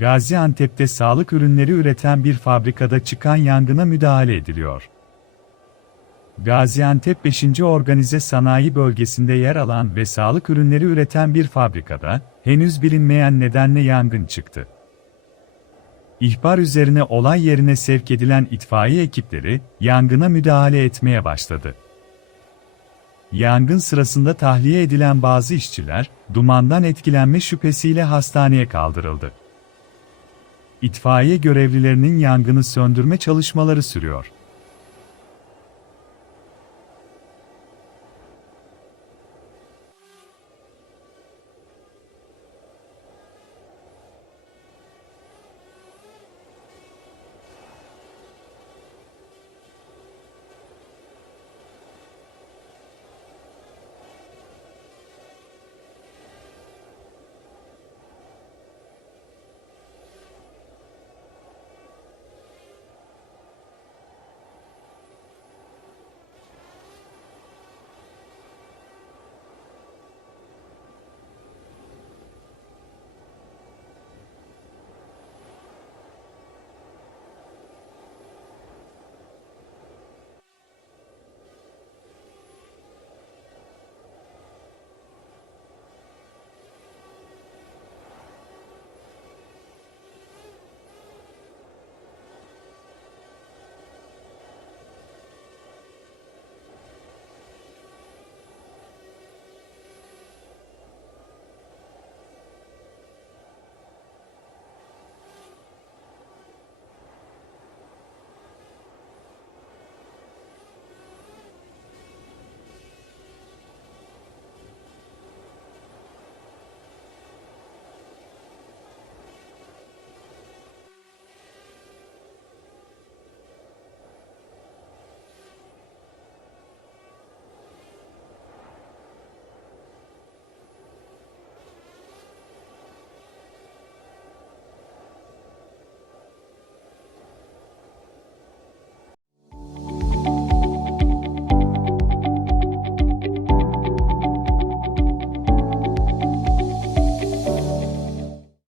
Gaziantep'te sağlık ürünleri üreten bir fabrikada çıkan yangına müdahale ediliyor. Gaziantep 5. Organize Sanayi Bölgesi'nde yer alan ve sağlık ürünleri üreten bir fabrikada, henüz bilinmeyen nedenle yangın çıktı. İhbar üzerine olay yerine sevk edilen itfaiye ekipleri, yangına müdahale etmeye başladı. Yangın sırasında tahliye edilen bazı işçiler, dumandan etkilenme şüphesiyle hastaneye kaldırıldı. İtfaiye görevlilerinin yangını söndürme çalışmaları sürüyor.